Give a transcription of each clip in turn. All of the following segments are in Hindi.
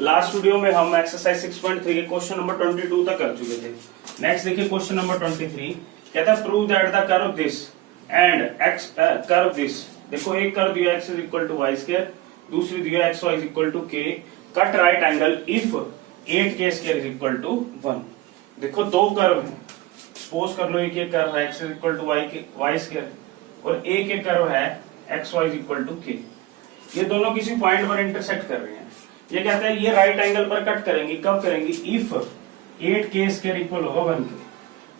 लास्ट वीडियो में हम एक्सरसाइज 6.3 के क्वेश्चन नंबर 22 तक कर चुके थे। नेक्स्ट देखिए क्वेश्चन नंबर 23 कहता है prove that the curve this and x curve this. देखो एक कर्व दिया x is equal to y square, दूसरी दिया x y is equal to k, cut right angle if 8k square is equal to 1। देखो दो कर्व है, सपोज कर लो एक कर्व है x is equal to y square और एक कर्व है x y is equal to k. ये दोनों किसी पॉइंट पर इंटरसेक्ट कर रहे हैं। ये कहता है ये राइट एंगल पर कट करेंगे, कब करेंगे? इफ 8k स्क्वायर इक्वल होगा 1 के।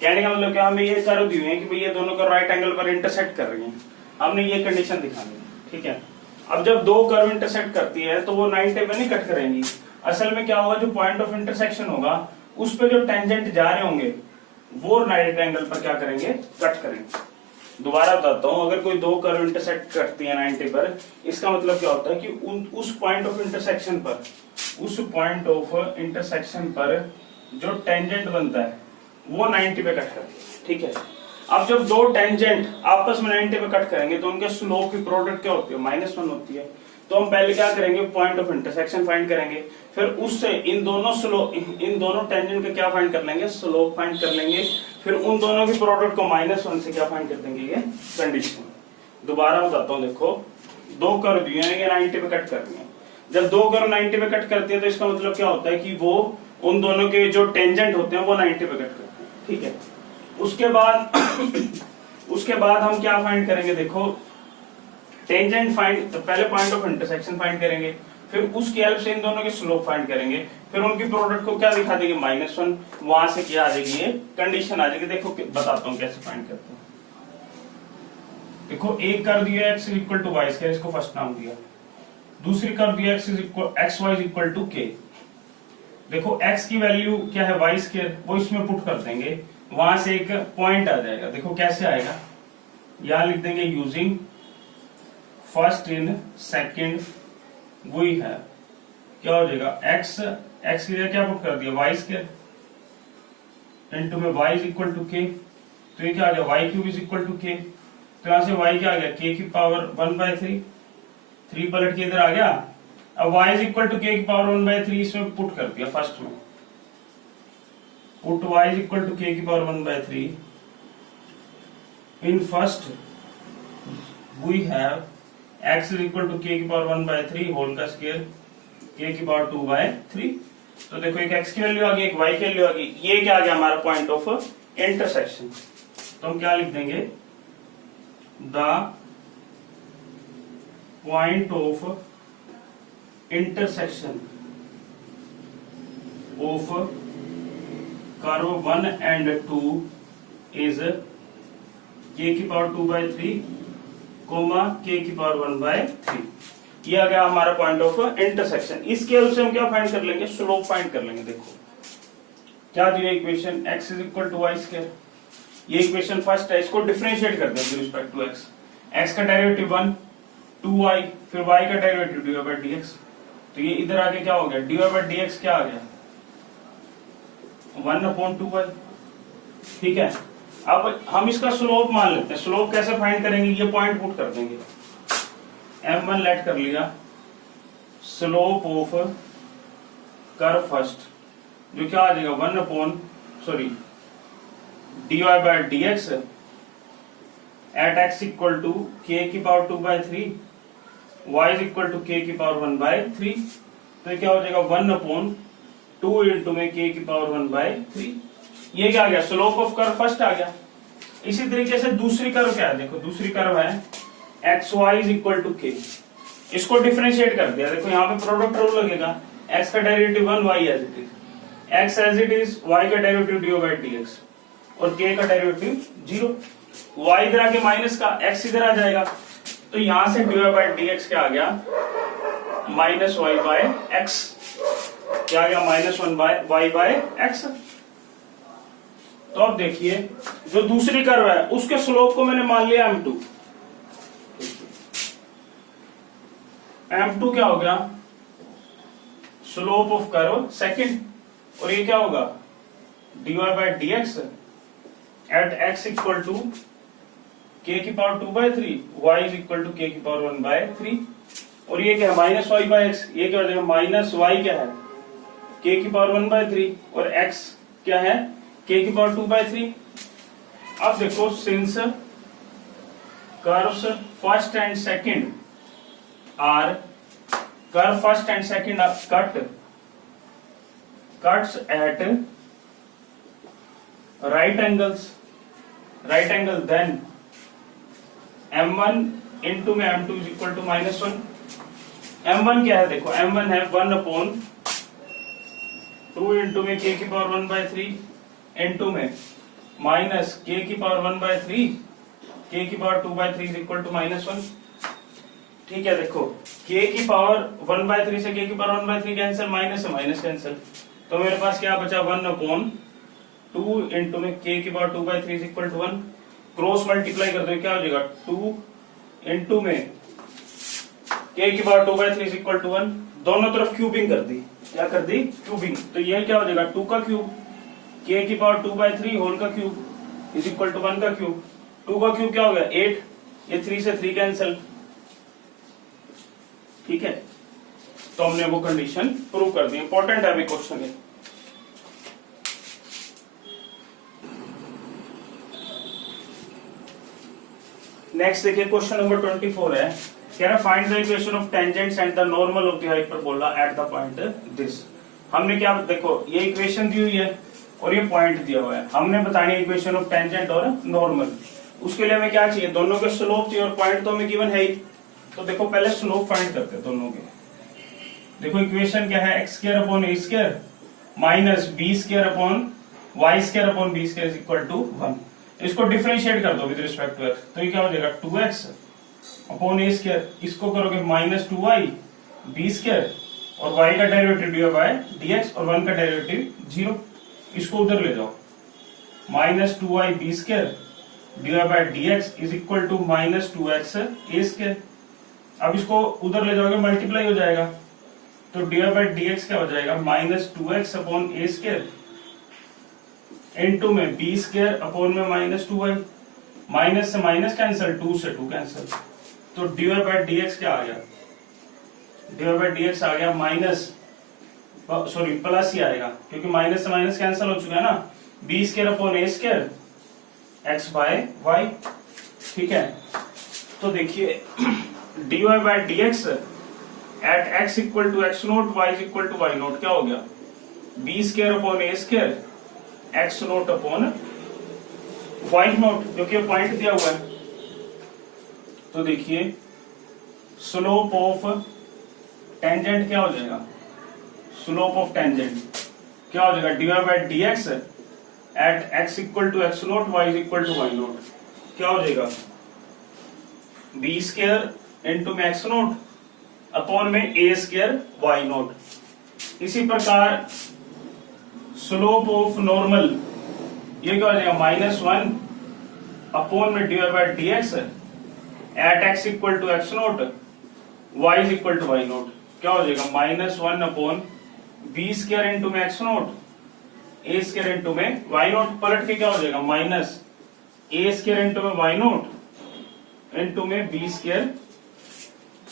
कहने का मतलब क्या, हमें ये कर्व दिए हैं कि भाई ये दोनों कर्व राइट एंगल पर इंटरसेक्ट कर रही हैं, हमने ये कंडीशन दिखानी है, ठीक है। अब जब दो कर्व इंटरसेक्ट करती है तो वो 90 पे नहीं कट करेंगी। असल में क्या होगा, जो पॉइंट ऑफ इंटरसेक्शन होगा उस पे जो टेंजेंट जा रहे होंगे वो राइट एंगल पर क्या करेंगे? कट करेंगे। दोबारा बताता हूं, अगर कोई दो कर्व इंटरसेक्ट करती है 90 पर, इसका मतलब क्या होता है कि उस पॉइंट ऑफ इंटरसेक्शन पर, उस पॉइंट ऑफ इंटरसेक्शन पर जो टेंजेंट बनता है वो 90 पे कट करती है, ठीक है। अब जब दो टेंजेंट आपस में 90 पे कट करेंगे तो उनके स्लोप की प्रोडक्ट क्या होती है? -1 होती है। तो हम पहले क्या करेंगे? पॉइंट ऑफ इंटरसेक्शन फाइंड करेंगे, फिर उससे इन दोनों टेंजेंट का क्या फाइंड कर लेंगे? स्लोप फाइंड कर लेंगे, फिर उन दोनों की प्रोडक्ट को -1 से क्या फाइंड कर देंगे? ये कंडीशन। दोबारा बताता हूँ, देखो दो कर्व दिए हैं, ये 90 पे कट कर रही है। जब दो कर्व 90 पे कट करती है तो इसका मतलब क्या होता है कि वो उन दोनों के जो टेंजेंट होते हैं वो 90 पे कट करते हैं, ठीक है। उसके बाद हम क्या फाइंड करेंगे? देखो टेंजेंट फाइंड, तो पहले पॉइंट ऑफ इंटरसेक्शन फाइंड करेंगे, फिर उसकी हेल्प से इन दोनों के स्लोप फाइंड करेंगे, फिर उनकी प्रोडक्ट को क्या दिखा देंगे? -1। वहां से क्या आ जाएगी? ये कंडीशन आ जाएगी। देखो बताता हूँ कैसे फाइंड करते हैं। देखो एक कर दिया x equal to y square, इसको फर्स्ट नाम दिया। दूसरी कर दिया एक्स वाई इक्वल टू के। देखो x की वैल्यू क्या है? वाई स्क्वायर, वो इसमें पुट कर देंगे, वहां से एक पॉइंट आ जाएगा। देखो कैसे आएगा, यहां लिख देंगे यूजिंग फर्स्ट इन सेकंड वही है, क्या हो जाएगा? x की जगह क्या पुट कर दिया? वाई स्क्वायर इनटू में y is equal to k, तो ये क्या आ गया? y cube is equal to k. तो यहां से y क्या आ गया? k की पावर 1/3, 3 पलट के इधर आ गया। अब y is equal to k की पावर 1/3 इसमें पुट कर दिया फर्स्ट में, put y is equal to k की power 1/3 in first we have x is equal to k की पावर 1/3 होल का स्क्वायर k की पावर 2/3। तो देखो एक x की वैल्यू आ गई, एक y की वैल्यू आ गई। ये क्या आ गया? हमारा पॉइंट ऑफ इंटरसेक्शन। तो हम क्या लिख देंगे? The point of intersection of curve 1 and 2 is k की पावर 2/3 कोमा k की पावर 1/3। ये आ गया हमारा पॉइंट ऑफ इंटरसेक्शन। इसके हेल्प से हम क्या फाइंड कर लेंगे? स्लोप फाइंड कर लेंगे। देखो क्या दिया equation? x is equal to y square, ये इक्वेशन फर्स्ट है, इसको डिफरेंशिएट कर दें विद रिस्पेक्ट टू x का डेरिवेटिव 1 2y, फिर y का डेरिवेटिव dy/dx। तो ये इधर आके क्या हो गया? dy/dx क्या आ गया? 1/2y, ठीक है। अब हम इसका स्लोप मान लेते हैं। स्लोप कैसे फाइंड करेंगे? ये पॉइंट पुट कर देंगे, m1 लेट कर लिया, स्लोप ऑफ कर्व फर्स्ट जो क्या आ जाएगा? dy/dx at x equal to k की power 2/3, y is equal to k की पावर 1/3। तो क्या हो जाएगा? 1/2 इंटू में k की पावर 1/3। ये क्या आ गया? स्लोप ऑफ कर्व फर्स्ट आ गया। इसी तरीके से दूसरी कर्व क्या है? देखो दूसरी कर्व है x y is equal to k, इसको डिफरेंशिएट कर दिया। देखो यहाँ पे प्रोडक्ट रूल लगेगा, x का derivative 1, y as it is, x as it is, y का डेरिवेटिव dy/dx और k का डेरिवेटिव 0। y इधर आके माइनस का, x इधर आ जाएगा, तो यहां से dy/dx क्या आ गया? -y/x। क्या आ गया? -1y/x। तो अब देखिए जो दूसरी कर्व है उसके स्लोप को मैंने मान लिया m2। m2 क्या हो गया? Slope of curve second. और ये क्या होगा? dy/dx at x equal to k की power 2/3, y is equal to k की पावर 1/3। और ये क्या है? -y/x। ये क्या हो जाएगा? -y क्या है? k की पावर 1/3 और x क्या है k की पावर 2/3। अब देखो since curves first and second are curve first and second are cuts at right angle then m1 into में m2 is equal to -1। m1 क्या है देखो m1 है 1/2 इंटू में k की पावर 1/3 इंटू में माइनस k की पावर 1/3 k की पावर 2/3 इज इक्वल टू -1। ठीक है देखो k की पावर 1/3 से k की पावर 1/3 कैंसिल, माइनस से माइनस कैंसिल, तो मेरे पास क्या बचा 1/2 इंटू में k की power 2/3 is equal to 1। Cross multiply कर दो क्या हो जाएगा 2 इंटू में k की पावर 2/3 इज इक्वल टू 1। दोनों तरफ क्यूबिंग कर दी, क्या कर दी क्यूबिंग, तो ये क्या हो जाएगा 2 का क्यूब k की पावर 2/3 होल का क्यूब इज इक्वल टू 1 का क्यूब। 2 का क्यूब क्या हो गया 8, ये 3 से 3 कैंसिल। ठीक है तो हमने वो कंडीशन प्रूव कर दी। इंपॉर्टेंट है अभी क्वेश्चन है। नेक्स्ट देखिए क्वेश्चन नंबर 24 है, कह रहा find the equation of tangents and the normal of the hyperbola at the point this. हमने क्या देखो ये इक्वेशन दी हुई है और ये पॉइंट दिया हुआ है, हमने बतानी है इक्वेशन ऑफ टेंजेंट और नॉर्मल। उसके लिए हमें क्या चाहिए, दोनों के स्लोप चाहिए और पॉइंट तो हमें गिवन है ही। तो देखो पहले स्लोप फाइंड करते हैं दोनों के। देखो इक्वेशन क्या है x² upon a² minus b² upon y² upon b² is equal to 1। इसको डिफरेंशिएट कर दो विद रिस्पेक्ट टू x, तो ये क्या हो जाएगा 2x अपॉन a², इसको करोगे -2y b² और y का डेरिवेटिव डिवाइड बाय dx और 1 का डेरिवेटिव 0, इसको उधर ले जाओ -2y b² divide by dx is equal to -2x a²। अब इसको उधर ले जाओगे मल्टीप्लाई हो जाएगा, तो डिवाइड बाय dx क्या हो जाएगा -2x अपॉन a² इनटू में b² अपॉन में -2y, माइनस से माइनस कैंसिल, 2 से 2 कैंसिल, तो डिवाइड बाय dx क्या आ गया, डिवाइड बाय dx आ गया प्लस ही आएगा क्योंकि माइनस से माइनस कैंसिल हो चुका है ना, b² upon a² x bye y। ठीक है तो देखिए dy by dx at x equal to x naught y is equal to y naught क्या हो गया b² upon a² x naught upon y naught, जो कि पॉइंट दिया हुआ है। तो देखिए स्लोप ऑफ टेंजेंट क्या हो जाएगा, स्लोप ऑफ टेंजेंट क्या हो जाएगा dy by dx at x equal to x naught y is equal to y naught क्या हो जाएगा b² इंटू में x नोट अपॉन में a² y नोट। इसी प्रकार स्लोप ऑफ नॉर्मल ये क्या हो जाएगा -1 अपॉन में divide by dx at x equal to x naught y is equal to y naught क्या हो जाएगा -1 अपॉन b² इंटू में x नोट a² इंटू में y नोट, पलट के क्या हो जाएगा -a² इंटू में y नोट इंटू में b²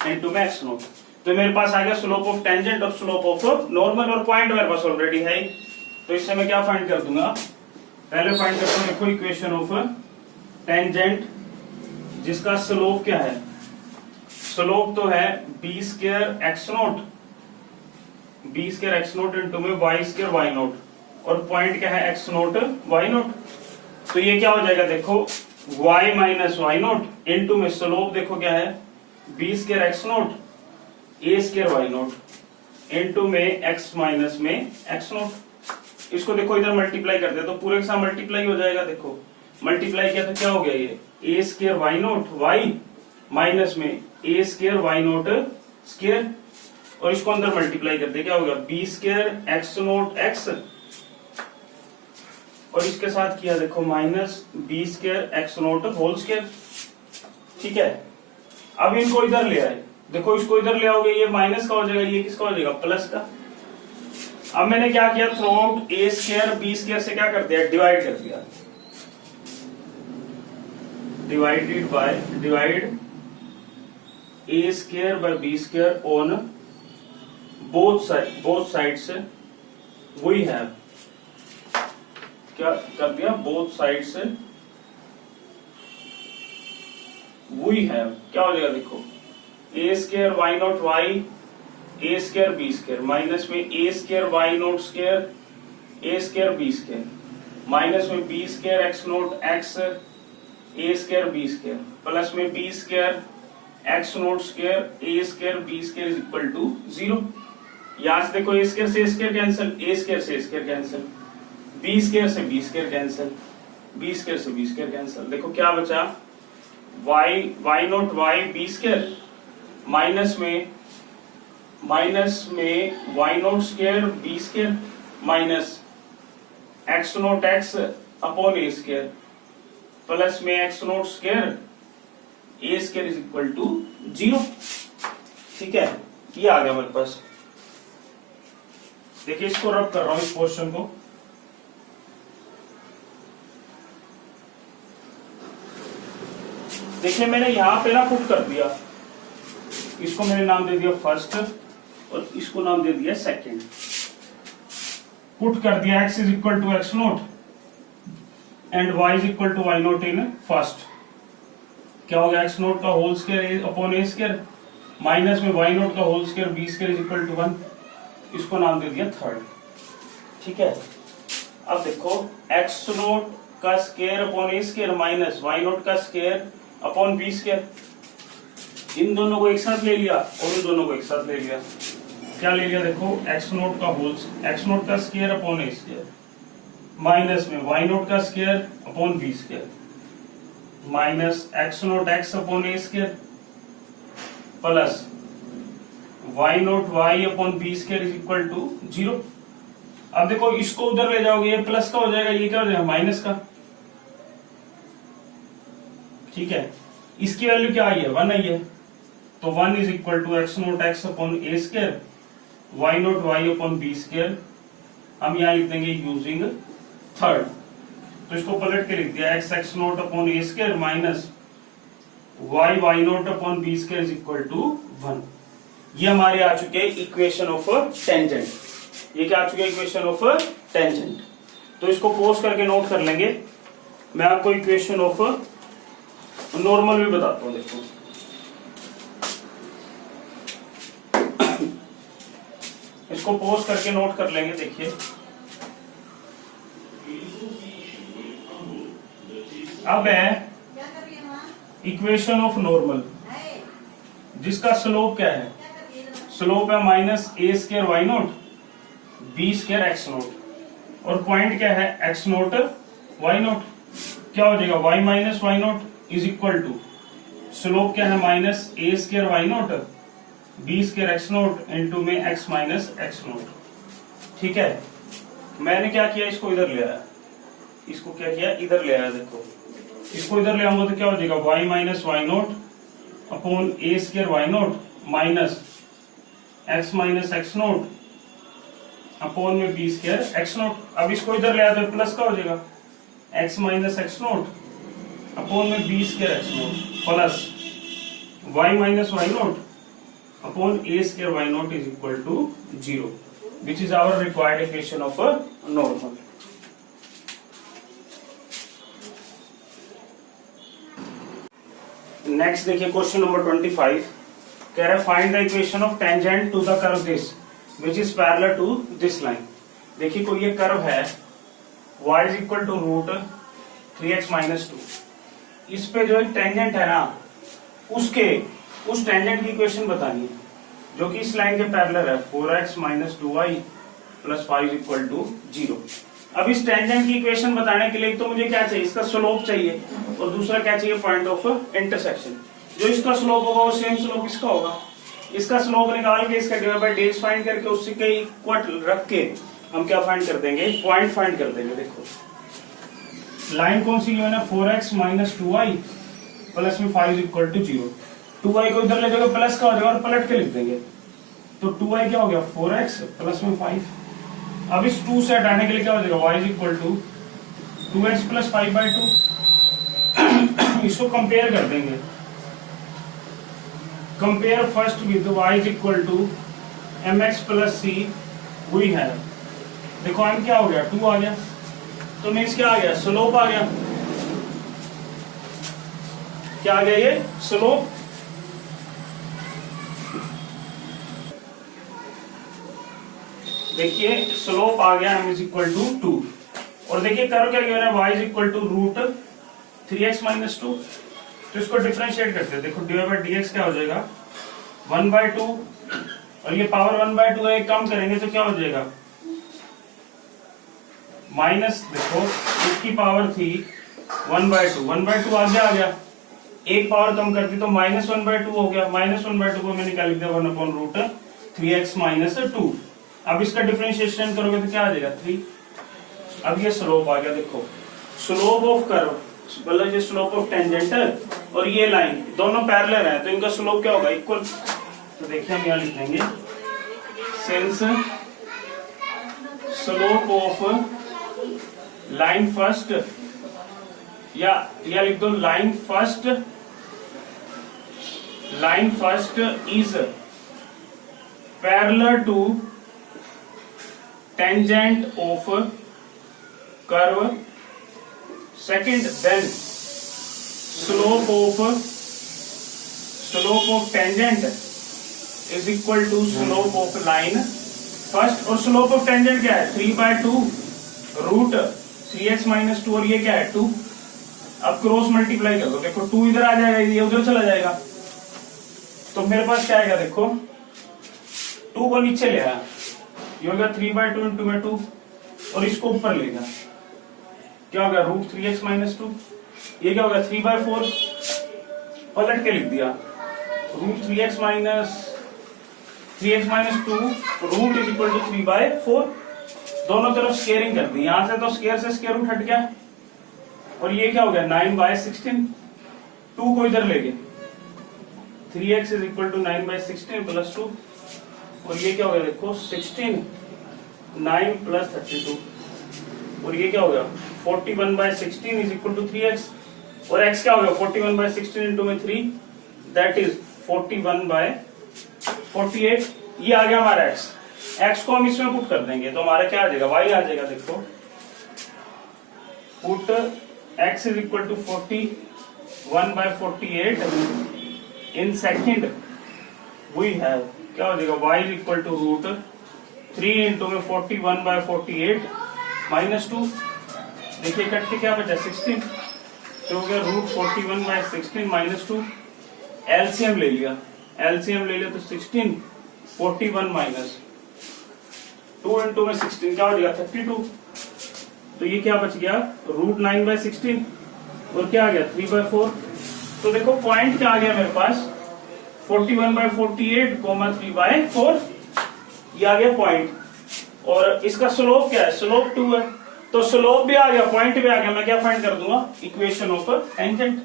इंटू में x नोट। तो मेरे पास आ गया स्लोप ऑफ टेंजेंट और स्लोप ऑफ नॉर्मल, और पॉइंट मेरे पास ऑलरेडी है, तो इससे मैं क्या फाइंड कर दूंगा, पहले फाइंड करता हूं देखो इक्वेशन ऑफ टेंजेंट जिसका स्लोप क्या है, स्लोप तो है b² x नोट इंटू में y² y नोट, और पॉइंट क्या है x नोट y नोट। तो ये क्या हो जाएगा देखो y minus y note into में स्लोप देखो क्या है b² x naught a² y note into में x माइनस में x नोट। इसको देखो इधर मल्टीप्लाई करते हैं तो पूरे के साथ मल्टीप्लाई हो जाएगा, देखो मल्टीप्लाई किया तो क्या हो गया ये a² y note y minus में a² y नोट स्क्वायर, और इसको अंदर मल्टीप्लाई करते क्या हो गया b² x नोट x, और इसके साथ किया देखो minus b² x naught whole square. ठीक है अब इनको इधर ले आए, देखो इसको इधर ले आओगे ये माइनस का हो जाएगा, ये किसका हो जाएगा प्लस का। अब मैंने क्या किया थ्रू आउट a² b² से क्या कर दिया डिवाइड कर दिया, divide a² by b² on both sides we have क्या कर दिया, बोथ साइड से वी हैव क्या हो जाएगा, देखो a square y naught y a square b square minus में a square y naught square a square b square minus में b square x naught x a square b square plus में b square x naught square a square b square is equal to 0। यहां से देखो ए स्क्वायर से a square cancel, a square से a square cancel, b square से b square cancel, b square से बी स्क्वायर कैंसिल। देखो क्या बचा, y y naught y b square minus में y naught square b square minus x naught x upon a square plus में x naught square a square is equal to 0। ठीक है, ये आ गया मेरे पास। देखिए इसको रब कर रहा हूं, इस क्वेश्चन को। देखिए मैंने यहां पे ना पुट कर दिया, इसको मैंने नाम दे दिया फर्स्ट और इसको नाम दे दिया सेकंड। पुट कर दिया x is equal to x naught and y is equal to y naught in first. क्या हो गया, एक्स नोट का whole square upon a square minus में वाई नोट का whole square b square is equal to 1। इसको नाम दे दिया थर्ड। ठीक है, अब देखो एक्स नोट का square upon a square minus y naught का स्क्वायर अपॉन बी स्क्वायर, इन दोनों को एक साथ ले लिया और इन दोनों को एक साथ ले लिया। क्या ले लिया, देखो एक्स नोट का होल एक्स नोट का square upon a square minus में वाई नोट का square upon b square minus x naught x upon a square plus y naught y upon b square is equal to 0। अब देखो इसको उधर ले जाओगे, ये प्लस का हो जाएगा, ये क्या हो जाएगा माइनस का। ठीक है, इसकी वैल्यू क्या आई है, 1 आई है, तो 1 is equal to x naught x upon a square y naught y upon b square. हम यहां लिख देंगे यूजिंग थर्ड, तो इसको पलट के लिख दिया x x naught upon a square minus y y naught upon b square is equal to 1। ये हमारे आ चुके हैं इक्वेशन ऑफ टेंजेंट। ये क्या आ चुके हैं, इक्वेशन ऑफ टेंजेंट। तो इसको पोस्ट करके नोट कर लेंगे। मैं आपको इक्वेशन ऑफ नॉर्मल भी बताता हूं, देखो इसको पोस्ट करके नोट कर लेंगे। देखिए अब है इक्वेशन ऑफ नॉर्मल, जिसका स्लोप क्या है, स्लोप है minus a square y naught b square x naught और पॉइंट क्या है एक्स नोट वाई नोट। क्या हो जाएगा, y minus y naught is equal to slope क्या है minus a square y naught b square x naught into में एक्स माइनस एक्स नोट। ठीक है, मैंने क्या किया, इसको इधर ले आया, इसको क्या किया इधर ले आया। देखो इसको इधर ले आऊंगा तो क्या हो जाएगा, y minus y naught upon a square y naught minus x minus x naught upon में बी स्क्वायर एक्स नोट। अब इसको इधर ले आया तो प्लस का हो जाएगा, x minus x naught upon में b square x naught plus y minus y naught upon a square y naught is equal to 0, which is our required equation of a normal. Next देखिए क्वेश्चन नंबर 25 कह रहा है find the equation of tangent to the curve this which is parallel to this line. देखिए कोई ये कर्व है y is equal to root 3x minus 2, इस पे जो एक टेंजेंट है ना उस टेंजेंट की इक्वेशन बतानी है जो कि इस लाइन के पैरेलल है 4x minus 2y plus 5 equal to 0। अब इस टेंजेंट की इक्वेशन बताने के लिए तो मुझे क्या चाहिए, इसका स्लोप चाहिए और दूसरा क्या चाहिए, पॉइंट ऑफ इंटरसेक्शन। जो इसका स्लोप होगा वो सेम स्लोप इसका होगा। इसका स्लोप निकाल के इसका डिवाइड बाय dx फाइंड करके उससे के इक्वल रख के हम क्या फाइंड कर देंगे, पॉइंट फाइंड कर देंगे। देखो लाइन कौन सी गिवन है, 4x माइनस 2y प्लस में 5 इक्वल टू 0। 2y को इधर ले जाओगे प्लस का हो जाएगा और पलट के लिख देंगे, तो 2y क्या हो गया 4x प्लस में 5। अब इस 2 से हटाने के लिए क्या हो जाएगा, y is equal to 2x plus 5/2। इसको कंपेयर कर देंगे, compare first with y is equal to mx plus c we have देखो m क्या हो गया 2 आ गया, तो मीन्स क्या आ गया स्लोप आ गया, क्या आ गया ये स्लोप। देखिए स्लोप आ गया m इज इक्वल टू 2, और देखिए कर्व क्या गिवन है y is equal to root 3x minus 2। तो इसको डिफरेंशिएट करते हैं, देखो dy बाई dx क्या हो जाएगा 1/2, और ये पावर 1/2 है, कम करेंगे तो क्या हो जाएगा माइनस, देखो इसकी पावर थी 1/2, 1/2 आगे आ गया, एक पावर कम करती तो -1/2 हो गया, -1/2 को मैंने क्या लिख दिया 1/√3x माइनस 2। अब इसका डिफरेंशिएशन करोगे तो क्या आ जाएगा 3। अब ये स्लोप आ गया, देखो स्लोप ऑफ कर्व मतलब ये स्लोप ऑफ टेंजेंटल और ये लाइन दोनों पैरेलल है, तो इनका स्लोप क्या होगा इक्वल। तो देखिए हम यहाँ लिख देंगे since slope of line first, या लिख दो line first is parallel to tangent of curve second, then slope of tangent is equal to slope of line first, और स्लोप ऑफ टेंजेंट क्या है 3/2 रूट 3x माइनस 2, और ये क्या है 2। अब क्रॉस मल्टीप्लाई कर दो, देखो 2 इधर आ जाएगा, ये उधर चला जाएगा, तो मेरे पास क्या आएगा देखो 2 को नीचे ले आया, ये होगा 3/2 इंटू में 2, और इसको ऊपर लेगा क्या होगा रूट 3x माइनस 2, ये क्या होगा 3/4, पलट के लिख दिया root 3x minus 2 root is equal to 3/4, दोनों तरफ स्केयरिंग कर दी, यहां से तो स्केयर से स्केयर रूट हट गया, और ये क्या हो गया 9/16, 2 को इधर ले गए 3x is equal to 9/16 plus 2, और ये क्या हो गया देखो 16 9 प्लस 32, और ये क्या हो गया 41/16 इज इक्वल टू 3x, और x क्या हो गया 41/16 इंटू में 3 दैट इज 41/48, ये आ गया हमारा x को हम इसमें पुट कर देंगे तो हमारा क्या आ जाएगा y आ जाएगा, देखो put x is equal to 41/48 in second, we have क्या हो जाएगा y is equal to root 3 into में 41/48 माइनस 2, देखिए कट के क्या बचा 16, तो हो गया रूट 41/16 माइनस 2, एलसीएम ले लिया तो 16 41 माइनस 2 इंटू में 16 क्या हो जाएगा 32, तो ये क्या बच गया रूट 9/16, और क्या आ गया 3/4। तो देखो पॉइंट क्या आ गया मेरे पास 41/48 3/4, ये आ गया पॉइंट, और इसका स्लोप क्या है स्लोप 2 है, तो स्लोप भी आ गया पॉइंट भी आ गया, मैं क्या फाइंड कर दूंगा इक्वेशन ऑफ टेंजेंट।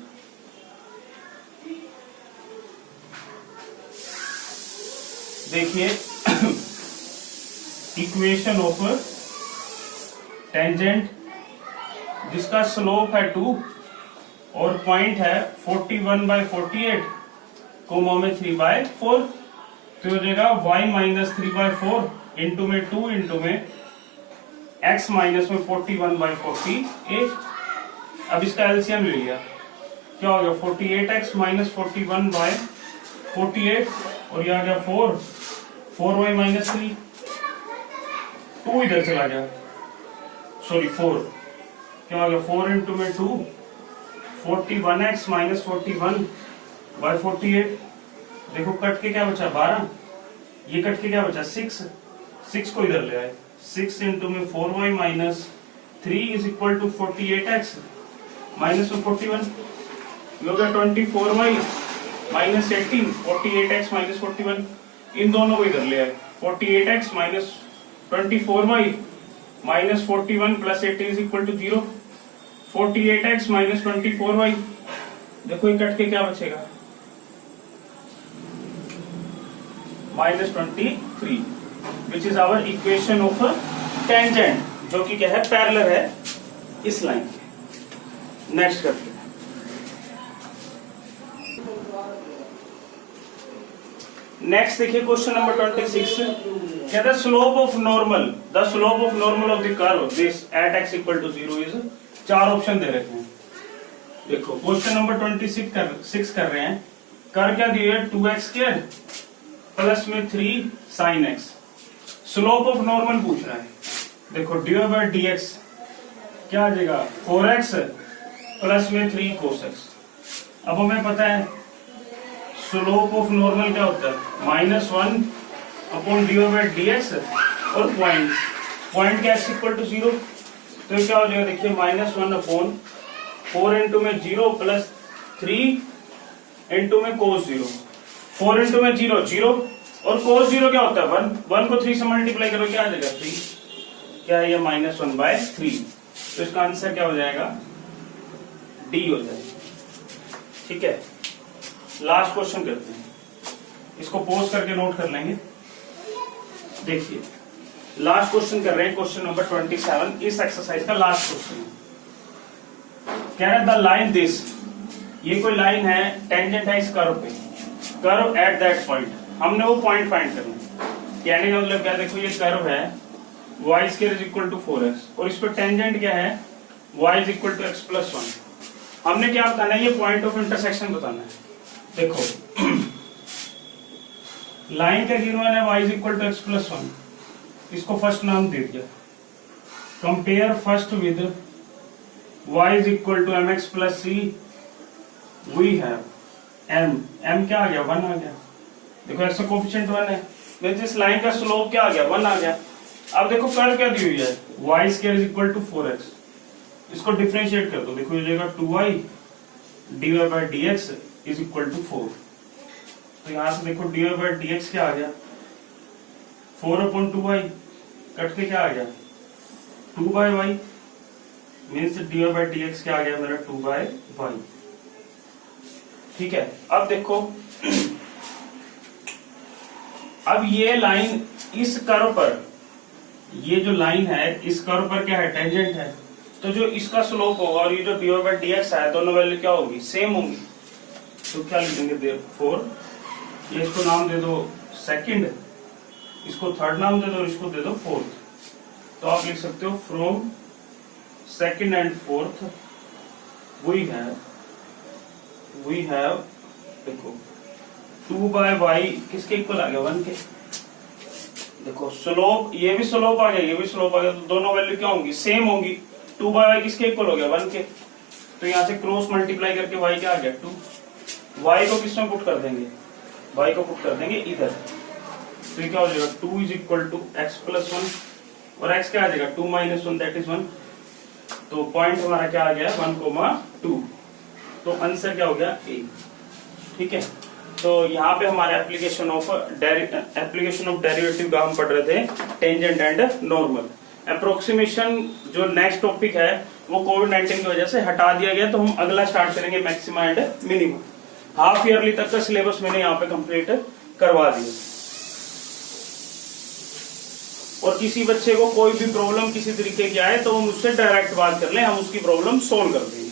देखिए इक्वेशन ऑफ टेंजेंट जिसका स्लोप है 2 और पॉइंट है 41/48 कोमा में 3/4, तो हो जाएगा y माइनस 3/4 इंटू में 2 इंटू में x माइनस में 41/48। अब इसका एलसीएम ले लिया क्या हो गया 48x माइनस 41/48, और ये आ गया 4y माइनस 3, 2 इधर चला गया सॉरी 4, क्या हो गया 4 इंटू में 2 41x माइनस 41/48, देखो कट के क्या बचा 12, ये कट के क्या बचा 6 को इधर ले आए 6 इंटू में 4y minus 3 is equal to 48x minus 41, ये हो गया 24y माइनस 18 48x माइनस 41, इन दोनों को इधर ले आए 48x minus 24y minus 41 plus 18 is equal to 0, 48x minus 24y, देखो ये कट के क्या बचेगा -23, which is our equation of tangent, जो कि क्या है पैरेलल है इस लाइन के। नेक्स्ट करते हैं नेक्स्ट देखिए क्वेश्चन नंबर 26, कहता है slope of normal, the slope of normal of the curve this at x equal to 0 is, चार ऑप्शन दे रखे हैं। देखो क्वेश्चन नंबर 26 कर रहे हैं, कर क्या दिए 2x स्क्वायर प्लस में 3 sin x, slope of normal पूछ रहा है। देखो dy बाय dx क्या आ जाएगा 4x प्लस में 3 cos x। अब हमें पता है स्लोप ऑफ नॉर्मल क्या होता है -1 अपॉन dy बाय dx और पॉइंट क्या x इक्वल टू 0, तो क्या हो जाएगा देखिए -1 अपॉन 4 इंटू में 0 प्लस 3 इंटू में cos 0, 4 इंटू में 0 0 और cos 0 क्या होता है 1 को 3 से मल्टीप्लाई करो क्या आ जाएगा 3, क्या है ये -1/3, तो इसका आंसर क्या हो जाएगा डी हो जाएगा। ठीक है, लास्ट क्वेश्चन करते हैं, इसको पोज करके नोट कर लेंगे। देखिए लास्ट क्वेश्चन कर रहे हैं, क्वेश्चन नंबर 27 इस एक्सरसाइज का लास्ट क्वेश्चन है। कह रहा है द लाइन दिस, ये कोई लाइन है, टेंजेंट है इस कर्व पे, कर्व एट दैट पॉइंट, हमने वो पॉइंट फाइंड करना है। कहने का मतलब क्या, देखो ये कर्व है y square is equal to 4x और इस पर टेंजेंट क्या है y is equal to x plus 1। हमने क्या बताना है, ये पॉइंट ऑफ इंटरसेक्शन बताना है। देखो लाइन क्या गिवन है y is equal to x plus 1, इसको फर्स्ट नाम दे दिया, compare first with y is equal to mx plus c, we have m क्या आ गया 1 आ गया। देखो x का कोफिशिएंट 1 है, मींस इस लाइन का स्लोप क्या आ गया 1 आ गया। अब देखो कर्व क्या दी हुई है y square is equal to 4x, इसको डिफरेंशिएट कर दो, देखो ये जाएगा 2y dy by dx is equal to 4, तो यहां से देखो dy बाय dx क्या आ गया 4 अपॉन 2y, कट के क्या आ गया 2 by y, means dy by dx क्या आ गया मेरा 2 बाय y। ठीक है, अब देखो अब ये लाइन इस कर्व पर, ये जो लाइन है इस कर्व पर क्या है टेंजेंट है, तो जो इसका स्लोप होगा और ये जो dy बाय dx है दोनों वैल्यू क्या होगी सेम होगी, तो क्या लिखेंगे देयरफॉर, ये इसको नाम दे दो सेकंड, इसको थर्ड नाम दे दो, इसको दे दो फोर्थ, तो आप लिख सकते हो from second and fourth we have देखो 2 बाय y किसके इक्वल आ गया 1 के। देखो स्लोप, ये भी स्लोप आ गया ये भी स्लोप आ गया, तो दोनों वैल्यू क्या होंगी सेम होंगी। 2 बाय y किसके इक्वल हो गया 1 के, तो यहाँ से क्रॉस मल्टीप्लाई करके y क्या आ गया 2, y को किसमें पुट कर देंगे y को पुट कर देंगे इधर, तो ये क्या हो जाएगा 2 is equal to x plus 1 और x क्या आ जाएगा 2 माइनस 1 दैट इज 1, तो पॉइंट हमारा क्या आ गया 1,2, तो आंसर क्या हो गया A। ठीक है, तो यहाँ पे हमारे एप्लीकेशन ऑफ डेरिवेटिव का हम पढ़ रहे थे टेंजेंट एंड नॉर्मल। अप्रोक्सीमेशन जो नेक्स्ट टॉपिक है वो कोविड-19 की वजह से हटा दिया गया, तो हम अगला स्टार्ट करेंगे maxima and minimum. Half yearly तक का सिलेबस मैंने यहाँ पे कंप्लीट करवा दिया, और किसी बच्चे को कोई भी प्रॉब्लम किसी तरीके की आए तो वो मुझसे डायरेक्ट बात कर ले, हम उसकी प्रॉब्लम सोल्व कर देंगे।